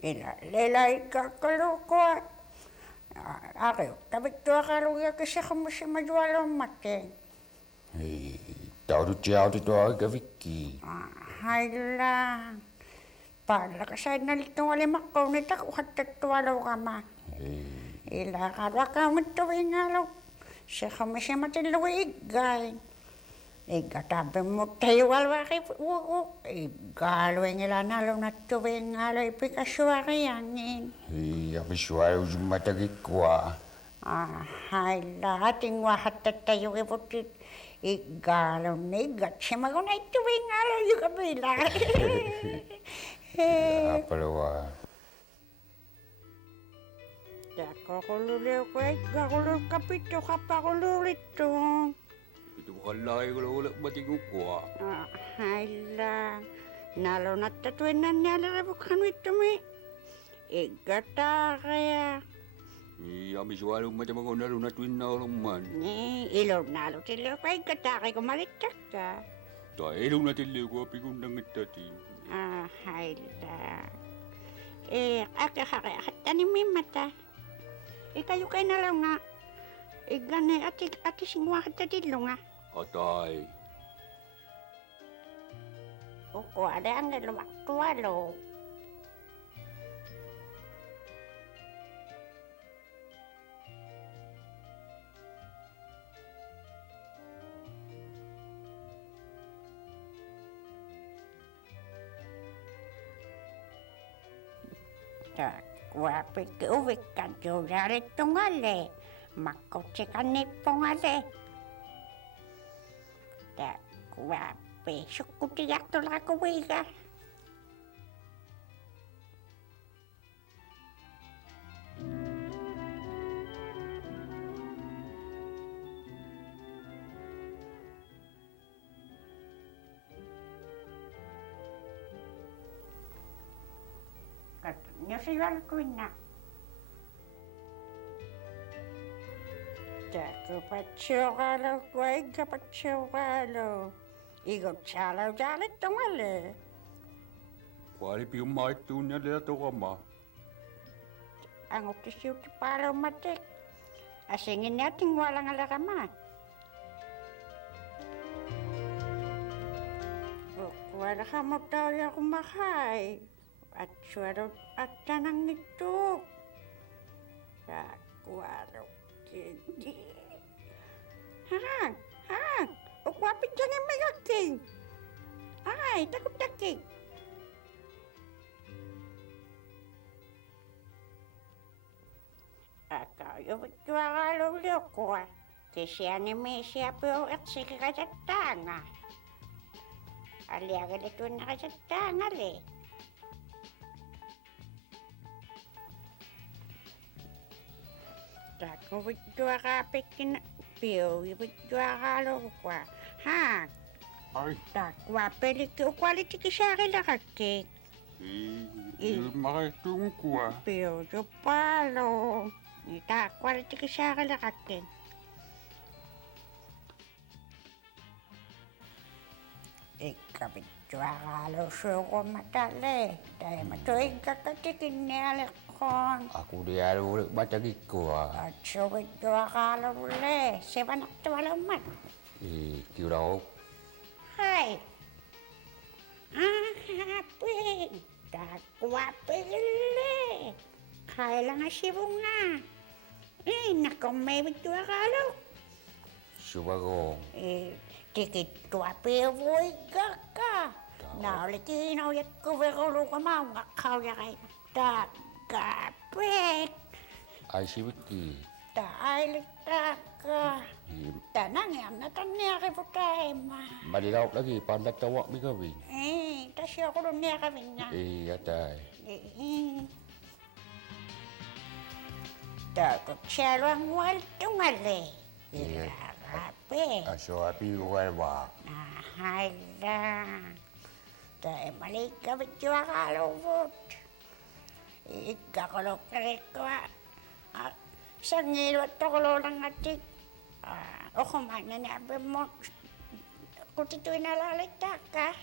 Lela Iqaluit. Ari, tabik tua kaluya kisah kamusi majual mate. Tahu tu ciao tu doa ke Vicky. Haila. Pala kasi nalito wali makaw ni tak uhatat tuwalaw ka ma. Ila kadwa ka matuwi nga law. Siya kamusi matilawi igay. Igatabi mo tayo walwa kay uuk. Igaloy nila nalaw na tuwi nga law ipikaswa kayangin. Abisway ujung mata gikwa. Haila ating wahatat tayo ibutit. Igalaw na igat siya magunay tuwi nga law yung kabila. Apa lawa? Kakululaw ko ay kakululaw kapito kapakulit to. Itu halay ko ulit bating ko. Hala, nalo na tatuin na niya bukan ito mi. Igata kaya. Abisway macam ako nalo na tuwin na man. Ilaw nalo tilo ko igata kay kumalitak ka. Tayo na tilo ko pigundang itatin. Hala. Akakakata ni may mata. Kayo kayo na lang nga. Ganay ati singwa kata dilo nga. Atay. Oko, ada ang lumaktualo. Wapit uwik ka jugarit tungale. Makotse ka nipongale. Wapi sukutiyak tulak uwiga. Katanya siya ko na. Kapatsyokalo ko ay kapatsyokalo. Igot salaw jalit tungale. Kuali piyong maitu niya dito ka ma. Ang utisyo ti palaw matik. Asingin natin walang alakamat. Wala ka mo tayo kumakay. At suwarot at tanang nito. Wala. Harang! Ukwapit dyan yung may aking! Ay, takot-takik! Akayo magkakalaw ko kasi anime siya po at sikakasatanga. Aliagal ito nakasatanga le. Tako wikdua kapit kina piyo wikdua kalo kwa ha Ay. Takwa pelik quality kisari la kakik. Makaitung ko Piyo jo palo. Ita quality kisari la kakik. Ikabit dua kalo suko matale. Dahil matuig kakatikin niya kon. Aku dia ulit baca gikwa. At suwit dua kalo ule. Sebanak tuwalaman. Kiraw. Hai. Happy. Takwa pili. Kailangan sibong na. Nakomebit dua kalo. Subagong. Tikit tua pewoy gaka. Naulit inawyat ko vekolo ka mau ngakaw ya kay. Tagapit. Ay si Vicky. Tailit taka. Tanang yan natan niya kay putay ma. Malilaw lagi pandat tawak mi kawin. Tasya ko doon niya kami nga. Atay. Takot siya lang wal tungali. Rapi. Aso api uwa. Hala. Dahil mali kami siya kalubot. Ikakulok na ko. Sa ngilot to kulo lang atik. O kumain na mo. Kung ito'y nalalita ka.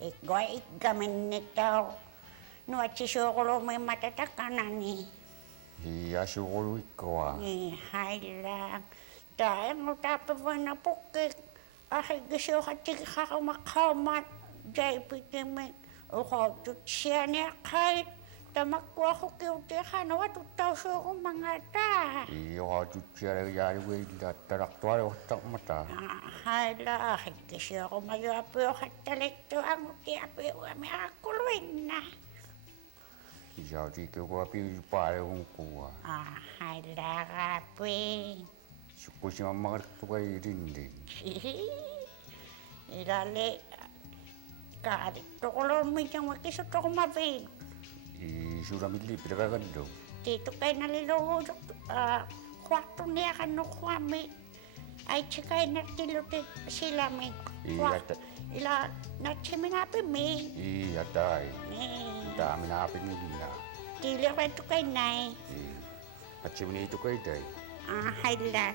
Ikaw gamin nito. nuatsisukulu may matatakkanani. Iqaluit koa. Ni hailang. Tayang utapawan na pukik. Ahigisukatik kakamakaumat. Jay pitimik. Ukawtut siya niya kahit. Tamakwa ko kiutihan. Watutaw siya kong mga ta. Iqaluit siya yariwila taraktuari otak mata. Haila ahigisiyo ko mayapiyo katalekto ang utiapiyo kami akuluin na. Iqaluit koa pipare kong koa. Haila kapi. Sukusi mga tukay dinding. Ilali. Kadito ko lang medyo makisot ako mabing. Isuramili pinagagando. Dito kayo nalilunod. Kwarto niya ka no kwami. Ay tsikay na tilutin sila mi. Ila na chiminapi mi. Atay. Dami na apin nila. Tili ko ito kay nay. At siya ito kay day. Haila.